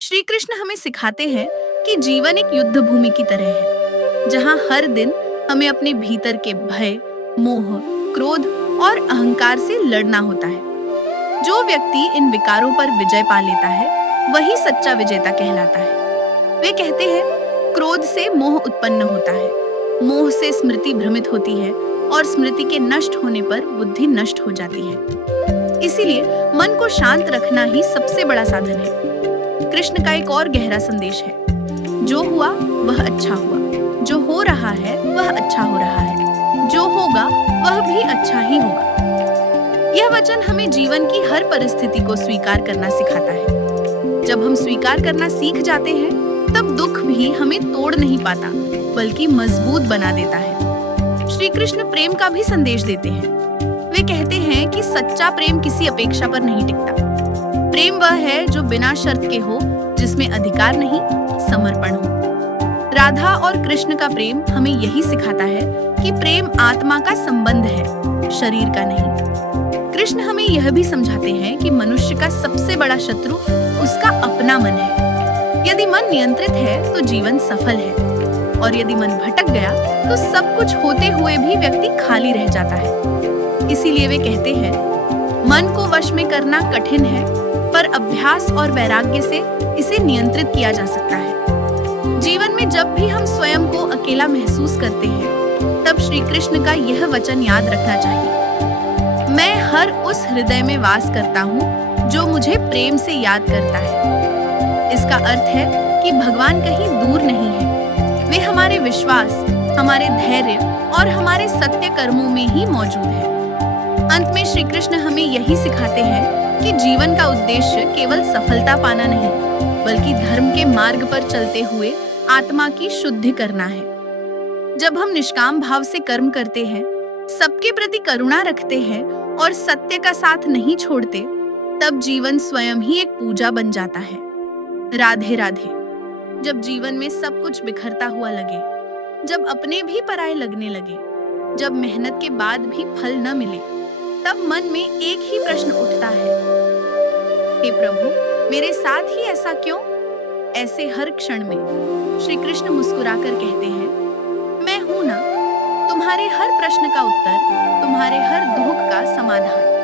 श्री कृष्ण हमें सिखाते हैं कि जीवन एक युद्ध भूमि की तरह है, जहाँ हर दिन हमें अपने भीतर के भय, मोह, क्रोध और अहंकार से लड़ना होता है। जो व्यक्ति इन विकारों पर विजय पा लेता है, वही सच्चा विजेता कहलाता है। वे कहते हैं, क्रोध से मोह उत्पन्न होता है, मोह से स्मृति भ्रमित होती है और स्मृति के नष्ट होने पर बुद्धि नष्ट हो जाती है। इसीलिए मन को शांत रखना ही सबसे बड़ा साधन है। कृष्ण का एक और गहरा संदेश है, जो हुआ वह अच्छा हुआ, जो हो रहा है वह अच्छा हो रहा है, जो होगा वह भी अच्छा ही होगा। यह वचन हमें जीवन की हर परिस्थिति को स्वीकार करना सिखाता है। जब हम स्वीकार करना सीख जाते हैं, तब दुख भी हमें तोड़ नहीं पाता, बल्कि मजबूत बना देता है। श्री कृष्ण प्रेम का भी संदेश देते हैं। वे कहते हैं कि सच्चा प्रेम किसी अपेक्षा पर नहीं टिकता। प्रेम वह है जो बिना शर्त के हो, जिसमें अधिकार नहीं, समर्पण हो। राधा और कृष्ण का प्रेम हमें यही सिखाता है कि प्रेम आत्मा का संबंध है, शरीर का नहीं। कृष्ण हमें यह भी समझाते हैं कि मनुष्य का सबसे बड़ा शत्रु उसका अपना मन है। यदि मन नियंत्रित है तो जीवन सफल है, और यदि मन भटक गया तो सब कुछ होते हुए भी व्यक्ति खाली रह जाता है। इसीलिए वे कहते हैं, मन को वश में करना कठिन है, पर अभ्यास और वैराग्य से इसे नियंत्रित किया जा सकता है। जीवन में जब भी हम स्वयं को अकेला महसूस करते हैं, तब श्री कृष्ण का यह वचन याद रखना चाहिए, मैं हर उस हृदय में वास करता हूँ जो मुझे प्रेम से याद करता है। इसका अर्थ है कि भगवान कहीं दूर नहीं है, वे हमारे विश्वास, हमारे धैर्य और हमारे सत्य कर्मों में ही मौजूद है। अंत में श्री कृष्ण हमें यही सिखाते हैं कि जीवन का उद्देश्य केवल सफलता पाना नहीं, बल्कि धर्म के मार्ग पर चलते हुए आत्मा की शुद्धि करना है। जब हम निष्काम भाव से कर्म करते हैं, सबके प्रति करुणा रखते हैं और सत्य का साथ नहीं छोड़ते, तब जीवन स्वयं ही एक पूजा बन जाता है। राधे राधे। जब जीवन में सब कुछ बिखरता हुआ लगे, जब अपने भी पराये लगने लगे, जब मेहनत के बाद भी फल न मिले, तब मन में एक ही प्रश्न उठता है, हे प्रभु, मेरे साथ ही ऐसा क्यों? ऐसे हर क्षण में श्री कृष्ण मुस्कुराकर कहते हैं, मैं हूं ना, तुम्हारे हर प्रश्न का उत्तर, तुम्हारे हर दुख का समाधान।